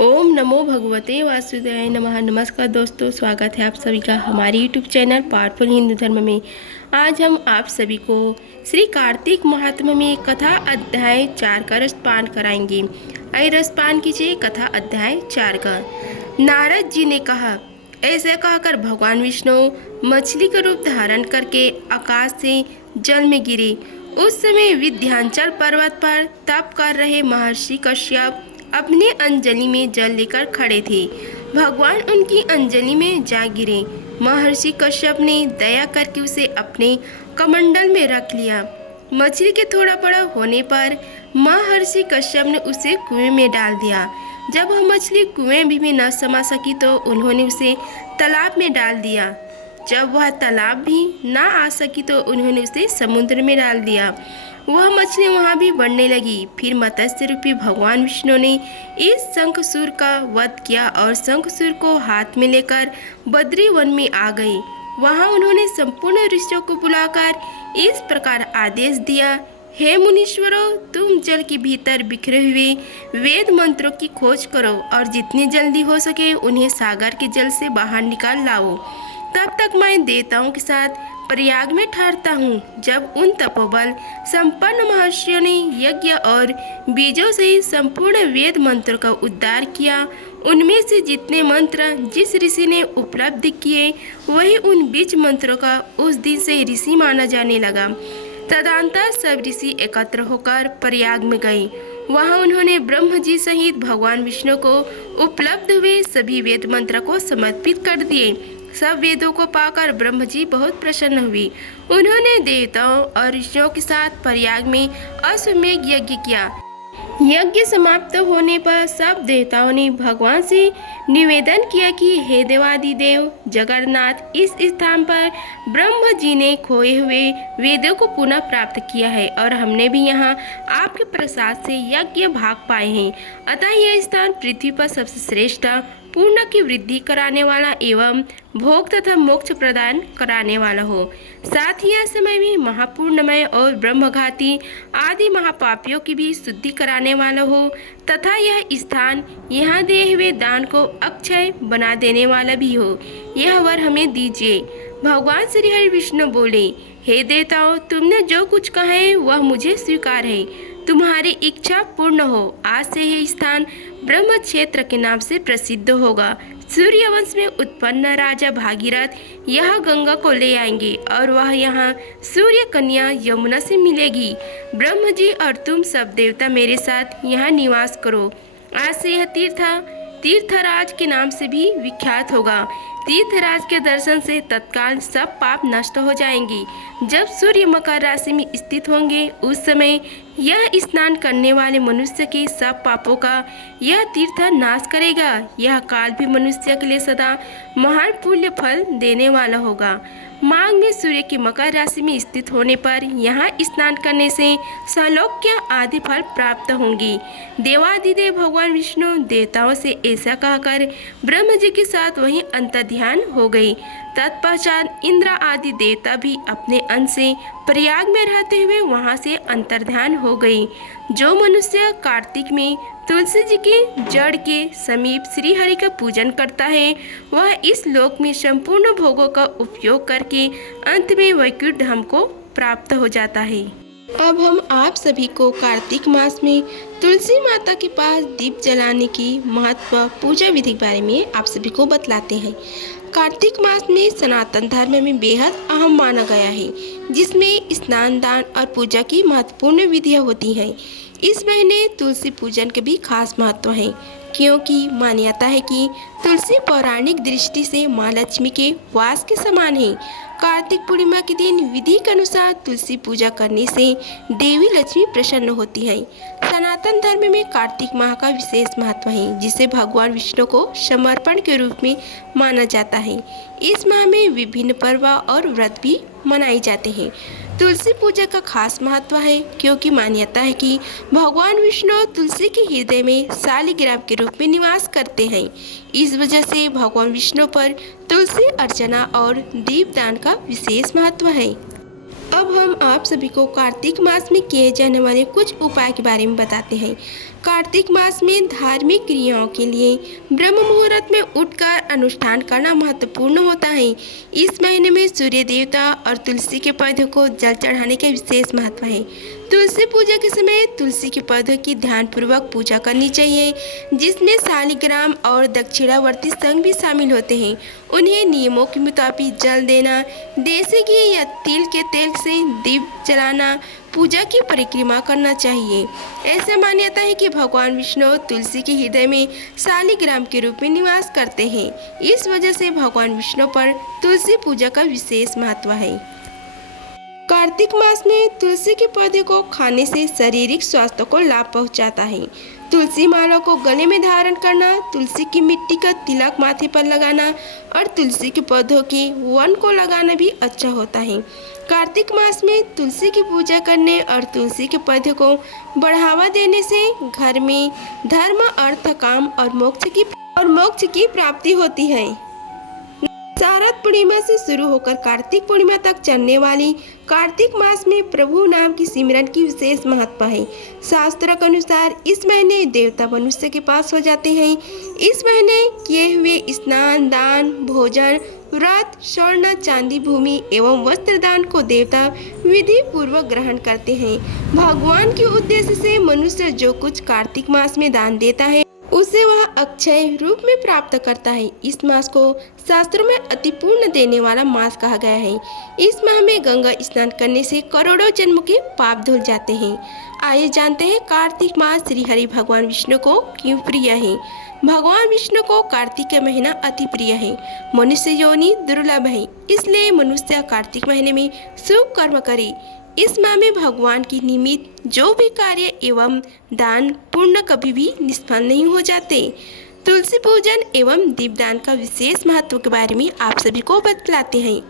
ओम नमो भगवते वासुदेवाय नमः। नमस्कार दोस्तों, स्वागत है आप सभी का हमारे यूट्यूब चैनल पावरफुल हिंदू धर्म में। आज हम आप सभी को श्री कार्तिक महात्म्य में कथा अध्याय 4 का रसपान कराएंगे। आइए रसपान कीजिए कथा अध्याय 4 का। नारद जी ने कहा, ऐसे कहकर भगवान विष्णु मछली का रूप धारण करके आकाश से जल में गिरे। उस समय विंध्याचल पर्वत पर तप कर रहे महर्षि कश्यप अपने अंजलि में जल लेकर खड़े थे। भगवान उनकी अंजलि में जा गिरे। महर्षि कश्यप ने दया करके उसे अपने कमंडल में रख लिया। मछली के थोड़ा बड़ा होने पर महर्षि कश्यप ने उसे कुएं में डाल दिया। जब वह मछली कुएं भी में न समा सकी तो उन्होंने उसे तालाब में डाल दिया। जब वह तालाब भी न आ सकी तो उन्होंने उसे समुद्र में डाल दिया। वह मछली वहाँ भी बढ़ने लगी। फिर मत्स्य रूपी भगवान विष्णु ने इस शंखसूर का वध किया और शंखसूर को हाथ में लेकर बद्री वन में आ गए। वहाँ उन्होंने संपूर्ण ऋषियों को बुलाकर इस प्रकार आदेश दिया, हे मुनीश्वरों, तुम जल के भीतर बिखरे हुए वेद मंत्रों की खोज करो और जितनी जल्दी हो सके उन्हें सागर के जल से बाहर निकाल लाओ। तब तक मैं देवताओं के साथ प्रयाग में ठहरता हूँ। जब उन तपोबल संपन्न महर्षियों ने यज्ञ और बीजों से ही संपूर्ण वेद मंत्रों का उद्धार किया, उनमें से जितने मंत्र जिस ऋषि ने उपलब्ध किए वही उन बीज मंत्रों का उस दिन से ऋषि माना जाने लगा। तदंतर सब ऋषि एकत्र होकर प्रयाग में गए। वहाँ उन्होंने ब्रह्म जी सहित भगवान विष्णु को उपलब्ध हुए सभी वेद मंत्र को समर्पित कर दिए। सब वेदों को पाकर ब्रह्म जी बहुत प्रसन्न हुए। उन्होंने देवताओं और ऋषियों के साथ प्रयाग में अश्वमेध यज्ञ किया। यज्ञ समाप्त होने पर सब देवताओं ने भगवान से निवेदन किया कि हे देवादिदेव जगन्नाथ, इस स्थान पर ब्रह्म जी ने खोए हुए वेदों को पुनः प्राप्त किया है और हमने भी यहाँ आपके प्रसाद से यज्ञ भाग पाए हैं। अतः यह स्थान पृथ्वी पर सबसे श्रेष्ठ, पूर्ण की वृद्धि कराने वाला एवं भोग तथा मोक्ष प्रदान कराने वाला हो। साथ ही यह समय भी महापूर्णमय और ब्रह्मघाती आदि महापापियों की भी शुद्धि कराने वाला हो तथा यह स्थान यहाँ दिए हुए दान को अक्षय बना देने वाला भी हो। यह वर हमें दीजिए। भगवान श्री हरि विष्णु बोले, हे देवताओं, तुमने जो कुछ कहा है वह मुझे स्वीकार है। तुम्हारी इच्छा पूर्ण हो। आज से यह स्थान ब्रह्म क्षेत्र के नाम से प्रसिद्ध होगा। सूर्यवंश में उत्पन्न राजा भागीरथ यह गंगा को ले आएंगे और वह यहाँ सूर्य कन्या यमुना से मिलेगी। ब्रह्म जी और तुम सब देवता मेरे साथ यहाँ निवास करो। आज से यह तीर्थराज के नाम से भी विख्यात होगा। तीर्थराज के दर्शन से तत्काल सब पाप नष्ट हो जाएंगे। जब सूर्य मकर राशि में स्थित होंगे उस समय यह स्नान करने वाले मनुष्य के सब पापों का यह तीर्थ नाश करेगा। यह काल भी मनुष्य के लिए सदा महान पुण्य फल देने वाला होगा। माघ में सूर्य की मकर राशि में स्थित होने पर यहाँ स्नान करने से सालोक्य आदि फल प्राप्त होंगे। देवादिदेव भगवान विष्णु देवताओं से ऐसा कहकर ब्रह्म जी के साथ वहीं अंतर्ध्यान हो गए। तत्पश्चात इंद्र आदि देवता भी अपने अंश से प्रयाग में रहते हुए वहां से अंतर्ध्यान हो गए। जो मनुष्य कार्तिक में तुलसी जी के जड़ के समीप श्री हरि का पूजन करता है वह इस लोक में संपूर्ण भोगों का उपयोग करके अंत में वैकुंठ धाम को प्राप्त हो जाता है। अब हम आप सभी को कार्तिक मास में तुलसी माता के पास दीप जलाने की महत्व पूजा विधि के बारे में आप सभी को बतलाते हैं। कार्तिक मास में सनातन धर्म में बेहद अहम माना गया है, जिसमें स्नान, दान और पूजा की महत्वपूर्ण विधियाँ होती हैं। इस महीने तुलसी पूजन के भी खास महत्व है, क्योंकि मान्यता है कि तुलसी पौराणिक दृष्टि से माँ लक्ष्मी के वास के समान है। कार्तिक पूर्णिमा के दिन विधि के अनुसार तुलसी पूजा करने से देवी लक्ष्मी प्रसन्न होती है। सनातन धर्म में कार्तिक माह का विशेष महत्व है, जिसे भगवान विष्णु को समर्पण के रूप में माना जाता है। इस माह में विभिन्न पर्व और व्रत भी मनाए जाते हैं। तुलसी पूजा का खास महत्व है, क्योंकि मान्यता है कि भगवान विष्णु तुलसी के हृदय में शालिग्राम के रूप में निवास करते हैं। इस वजह से भगवान विष्णु पर तुलसी अर्चना और दीपदान का विशेष महत्व है। अब हम आप सभी को कार्तिक मास में किए जाने वाले कुछ उपाय के बारे में बताते हैं। कार्तिक मास में धार्मिक क्रियाओं के लिए ब्रह्म मुहूर्त में उठकर अनुष्ठान करना महत्वपूर्ण होता है। इस महीने में सूर्य देवता और तुलसी के पौधों को जल चढ़ाने के विशेष महत्व है। तुलसी पूजा के समय तुलसी के पौधों की ध्यानपूर्वक पूजा करनी चाहिए, जिसमें शालिग्राम और दक्षिणावर्ती संघ भी शामिल होते हैं। उन्हें नियमों के मुताबिक जल देना, देसी घी या तिल के तेल से दीप जलाना, पूजा की परिक्रमा करना चाहिए। ऐसा मान्यता है कि भगवान विष्णु तुलसी के हृदय में शालिग्राम के रूप में निवास करते हैं। इस वजह से भगवान विष्णु पर तुलसी पूजा का विशेष महत्व है। कार्तिक मास में तुलसी के पौधे को खाने से शारीरिक स्वास्थ्य को लाभ पहुंचाता है। तुलसी माला को गले में धारण करना, तुलसी की मिट्टी का तिलक माथे पर लगाना और तुलसी के पौधों की वन को लगाना भी अच्छा होता है। कार्तिक मास में तुलसी की पूजा करने और तुलसी के पौधे को बढ़ावा देने से घर में धर्म, अर्थ, काम और मोक्ष की प्राप्ति होती है। शारद पूर्णिमा से शुरू होकर कार्तिक पूर्णिमा तक चलने वाली कार्तिक मास में प्रभु नाम की सिमरन की विशेष महत्व है। शास्त्रों के अनुसार इस महीने देवता मनुष्य के पास हो जाते हैं। इस महीने किए हुए स्नान, दान, भोजन, व्रत, स्वर्ण, चांदी, भूमि एवं वस्त्र दान को देवता विधि पूर्वक ग्रहण करते हैं। भगवान के उद्देश्य से मनुष्य जो कुछ कार्तिक मास में दान देता है उसे वह अक्षय रूप में प्राप्त करता है। इस मास को शास्त्रों में अति पुण्य देने वाला मास कहा गया है। इस माह में गंगा स्नान करने से करोड़ों जन्म के पाप धुल जाते हैं। आइए जानते हैं कार्तिक मास श्री हरि भगवान विष्णु को क्यों प्रिय है। भगवान विष्णु को कार्तिक का महीना अति प्रिय है। मनुष्य योनि दुर्लभ है, इसलिए मनुष्य कार्तिक महीने में शुभ कर्म करे। इस माह में भगवान की निमित्त जो भी कार्य एवं दान पुण्य कभी भी निष्फल नहीं हो जाते। तुलसी पूजन एवं दीपदान का विशेष महत्व के बारे में आप सभी को बतलाते हैं।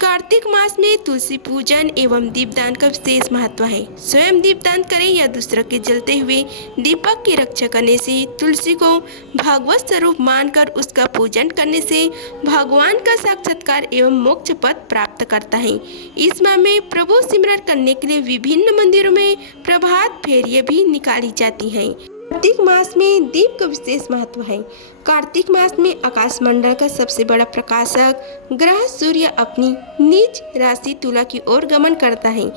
कार्तिक मास में तुलसी पूजन एवं दीपदान का विशेष महत्व है। स्वयं दीपदान करें या दूसरों के जलते हुए दीपक की रक्षा करने से, तुलसी को भगवत स्वरूप मानकर उसका पूजन करने से भगवान का साक्षात्कार एवं मोक्ष पद प्राप्त करता है। इस माह में प्रभु सिमरन करने के लिए विभिन्न मंदिरों में प्रभात फेरियां भी निकाली जाती हैं। कार्तिक मास में दीप का विशेष महत्व है। कार्तिक मास में आकाश मंडल का सबसे बड़ा प्रकाशक ग्रह सूर्य अपनी नीच राशि तुला की ओर गमन करता है,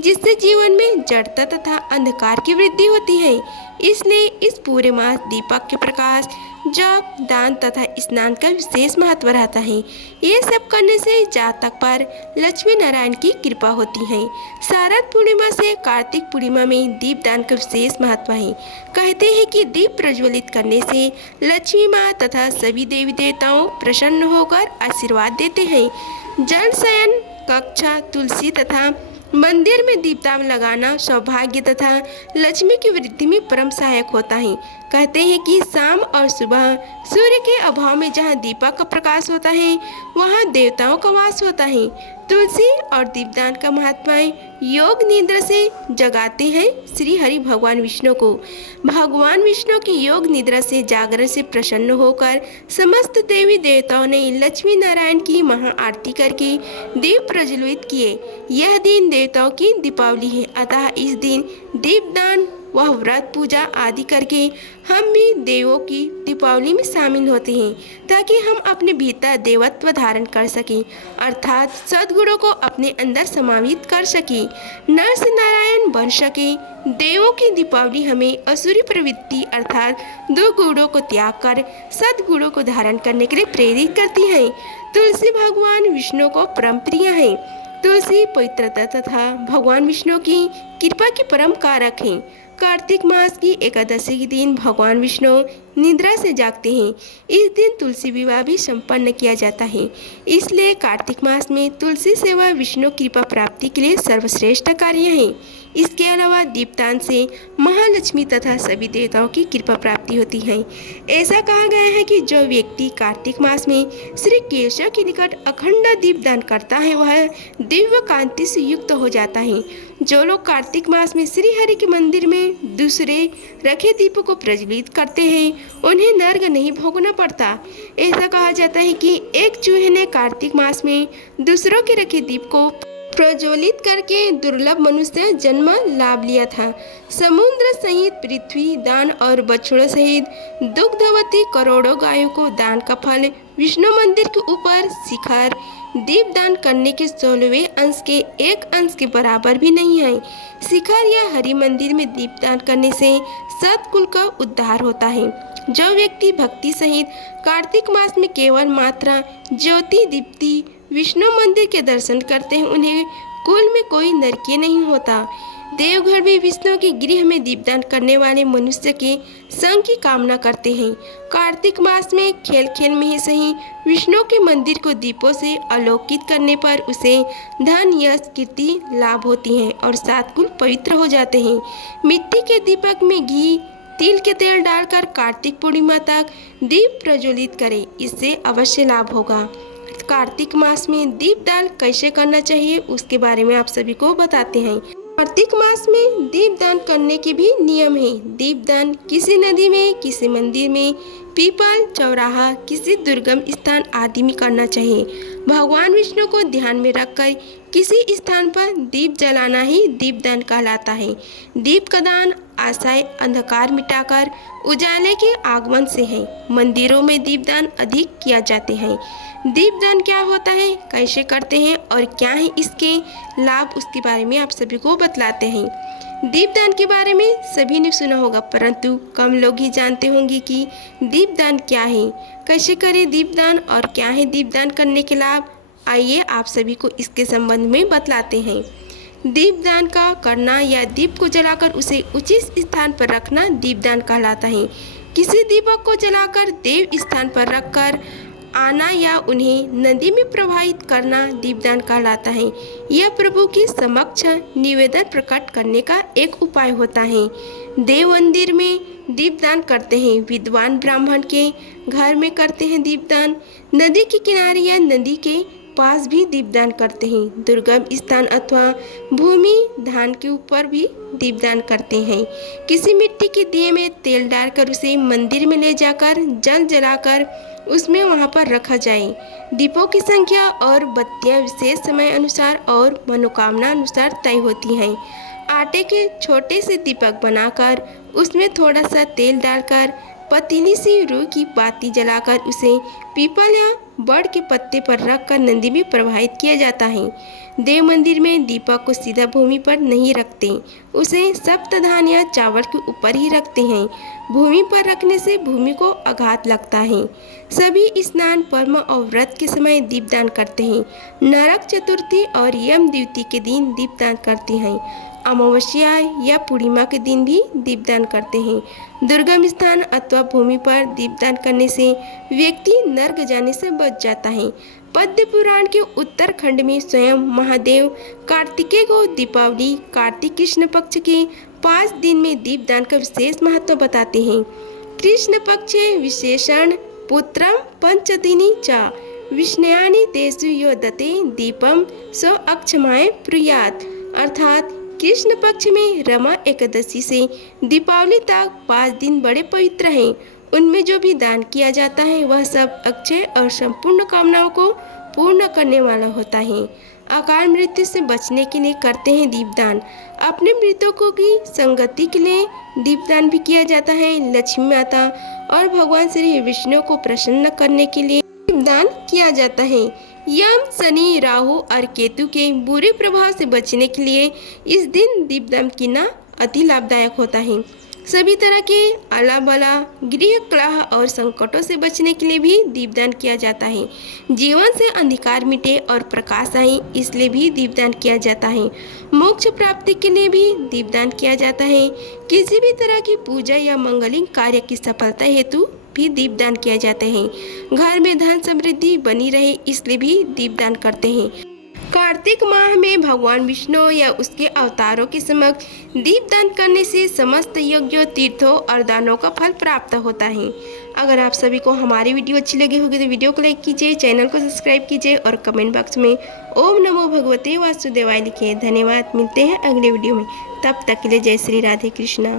जिससे जीवन में जड़ता तथा अंधकार की वृद्धि होती है। इसलिए इस पूरे मास दीपक के प्रकाश, जप, दान तथा स्नान का विशेष महत्व रहता है। ये सब करने से जातक पर लक्ष्मी नारायण की कृपा होती है। शारद पूर्णिमा से कार्तिक पूर्णिमा में दीप दान का विशेष महत्व है। कहते हैं कि दीप प्रज्वलित करने से लक्ष्मी माँ तथा सभी देवी देवताओं प्रसन्न होकर आशीर्वाद देते हैं। जल शयन कक्षा, तुलसी तथा मंदिर में दीपदान लगाना सौभाग्य तथा लक्ष्मी की वृद्धि में परम सहायक होता है। कहते हैं कि शाम और सुबह सूर्य के अभाव में जहाँ दीपक का प्रकाश होता है वहाँ देवताओं का वास होता है। तुलसी और दीपदान का महात्मा योग निद्रा से जगाते हैं श्री हरि भगवान विष्णु को। भगवान विष्णु की योग निद्रा से जागरण से प्रसन्न होकर समस्त देवी देवताओं ने लक्ष्मी नारायण की महा आरती करके दीप प्रज्वलित किए। यह दिन देवताओं की दीपावली है, अतः इस दिन दीपदान वह व्रत पूजा आदि करके हम भी देवों की दीपावली में शामिल होते हैं, ताकि हम अपने भीतर देवत्व धारण कर सकें, अर्थात सद्गुणों को अपने अंदर समावित कर सकें, नर से नारायण बन सके। देवों की दीपावली हमें असुरी प्रवृत्ति अर्थात दुर्गुणों को त्याग कर सद्गुणों को धारण करने के लिए प्रेरित करती है। तुलसी भगवान विष्णु को परम प्रिय है। तुलसी पवित्रता तथा भगवान विष्णु की कृपा की परम कारक है। कार्तिक मास की एकादशी के दिन भगवान विष्णु निद्रा से जागते हैं। इस दिन तुलसी विवाह भी संपन्न किया जाता है। इसलिए कार्तिक मास में तुलसी सेवा विष्णु कृपा प्राप्ति के लिए सर्वश्रेष्ठ कार्य है। इसके अलावा दीपदान से महालक्ष्मी तथा सभी देवताओं की कृपा प्राप्ति होती है। ऐसा कहा गया है कि जो व्यक्ति कार्तिक मास में श्री केशव के निकट अखंड दीपदान करता है वह दिव्य कांति से युक्त हो जाता है। जो लोग कार्तिक मास में श्री हरि के मंदिर में दूसरे रखे दीपों को प्रज्वलित करते हैं उन्हें नर्क नहीं भोगना पड़ता। ऐसा कहा जाता है कि एक चूहे ने कार्तिक मास में दूसरों के रखे दीप को प्रज्वलित करके दुर्लभ मनुष्य जन्म लाभ लिया था। समुद्र सहित पृथ्वी दान और बछड़ों सहित दुग्धवती करोड़ों गायों को दान का फल विष्णु मंदिर के ऊपर शिखर दीप दान करने के 16वें अंश के 1 अंश के बराबर भी नहीं है। शिखर या हरि मंदिर में दीप दान करने से सतकुल का उद्धार होता है। जो व्यक्ति भक्ति सहित कार्तिक मास में केवल मात्रा ज्योति दीप्ति विष्णु मंदिर के दर्शन करते हैं, उन्हें कुल में कोई नरकीय नहीं होता। देवघर भी विष्णु के गृह में दीपदान करने वाले मनुष्य के संग की कामना करते हैं। कार्तिक मास में खेल खेल में ही सही विष्णु के मंदिर को दीपों से आलोकित करने पर उसे धन यश कीर्ति लाभ होती है और 7 कुल पवित्र हो जाते हैं। मिट्टी के दीपक में घी तिल के तेल डालकर कार्तिक पूर्णिमा तक दीप प्रज्वलित करें, इससे अवश्य लाभ होगा। कार्तिक मास में दीपदान कैसे करना चाहिए उसके बारे में आप सभी को बताते हैं। कार्तिक मास में दीपदान करने के भी नियम है। दीपदान किसी नदी में, किसी मंदिर में, पीपल चौराहा, किसी दुर्गम स्थान आदि में करना चाहिए। भगवान विष्णु को ध्यान में रखकर किसी स्थान पर दीप जलाना ही दीपदान कहलाता है। दीप का दान आशाएं अंधकार मिटाकर उजाले के आगमन से है। मंदिरों में दीपदान अधिक किया जाते हैं। दीपदान क्या होता है, कैसे करते हैं और क्या है इसके लाभ, उसके बारे में आप सभी को बतलाते हैं। दीपदान के बारे में सभी ने सुना होगा, परंतु कम लोग ही जानते होंगे कि दीपदान क्या है, कैसे करें दीपदान और क्या है दीपदान करने के लाभ। आइए आप सभी को इसके संबंध में बतलाते हैं। दीपदान का करना या दीप को जलाकर उसे उचित स्थान पर रखना दीपदान कहलाता है। किसी दीपक को जलाकर देव स्थान पर रखकर आना या उन्हें नदी में प्रवाहित करना दीपदान कहलाता है। यह प्रभु के समक्ष निवेदन प्रकट करने का एक उपाय होता है। देव मंदिर में दीपदान करते हैं, विद्वान ब्राह्मण के घर में करते हैं दीपदान, नदी के किनारे या नदी के पास भी दीपदान करते हैं। दुर्गम स्थान अथवा भूमि धान के ऊपर भी दीपदान करते हैं। किसी मिट्टी के दिए में तेल डालकर उसे मंदिर में ले जाकर जल जलाकर उसमें वहां पर रखा जाए। दीपों की संख्या और बत्तियां विशेष समय अनुसार और मनोकामना अनुसार तय होती हैं। आटे के छोटे से दीपक बनाकर उसमें थोड़ा सा तेल डालकर पतीली सी रूई की बाती जलाकर उसे पीपल या बड़ के पत्ते पर रखकर नदी में प्रवाहित किया जाता है। देव मंदिर में दीपक को सीधा भूमि पर नहीं रखते, उसे सप्तधान या चावल के ऊपर ही रखते हैं। भूमि पर रखने से भूमि को आघात लगता है। सभी स्नान पर्व और व्रत के समय दीपदान करते हैं। नरक चतुर्थी और यम द्वितीया के दिन दीपदान करते हैं। अमावस्या या पूर्णिमा के दिन भी दीपदान करते हैं। दुर्गम स्थान अथवा भूमि पर दीपदान करने से व्यक्ति नर्क जाने से बच जाता है। पद्म पुराण के उत्तरखंड में स्वयं महादेव कार्तिकेय को दीपावली कार्तिक कृष्ण पक्ष के 5 दिन में दीपदान का विशेष महत्व बताते हैं। कृष्ण पक्ष विशेषण पुत्रम पंचदिनी च विष्णयानि तेषु यो दते दीपम स अक्षमाय प्रियात, अर्थात कृष्ण पक्ष में रमा एकादशी से दीपावली तक 5 दिन बड़े पवित्र हैं। उनमें जो भी दान किया जाता है वह सब अक्षय और संपूर्ण कामनाओं को पूर्ण करने वाला होता है। अकाल मृत्यु से बचने के लिए करते हैं दीपदान। अपने मृतकों की संगति के लिए दीपदान भी किया जाता है। लक्ष्मी माता और भगवान श्री विष्णु को प्रसन्न करने के लिए दीपदान किया जाता है। यम शनि राहु और केतु के बुरे प्रभाव से बचने के लिए इस दिन दीपदान करना अति लाभदायक होता है। सभी तरह के आला बला गृह कलह और संकटों से बचने के लिए भी दीपदान किया जाता है। जीवन से अंधकार मिटे और प्रकाश आए, इसलिए भी दीपदान किया जाता है। मोक्ष प्राप्ति के लिए भी दीपदान किया जाता है। किसी भी तरह की पूजा या मंगलिक कार्य की सफलता हेतु भी दीपदान किया जाता है। घर में धन समृद्धि बनी रहे, इसलिए भी दीपदान करते हैं। कार्तिक माह में भगवान विष्णु या उसके अवतारों के समक्ष दीपदान करने से समस्त यज्ञों तीर्थों और दानों का फल प्राप्त होता है। अगर आप सभी को हमारी वीडियो अच्छी लगी होगी तो वीडियो को लाइक कीजिए, चैनल को सब्सक्राइब कीजिए और कमेंट बॉक्स में ओम नमो भगवते वासुदेवाय लिखिए। धन्यवाद। मिलते हैं अगले वीडियो में, तब तक के लिए जय श्री राधे कृष्णा।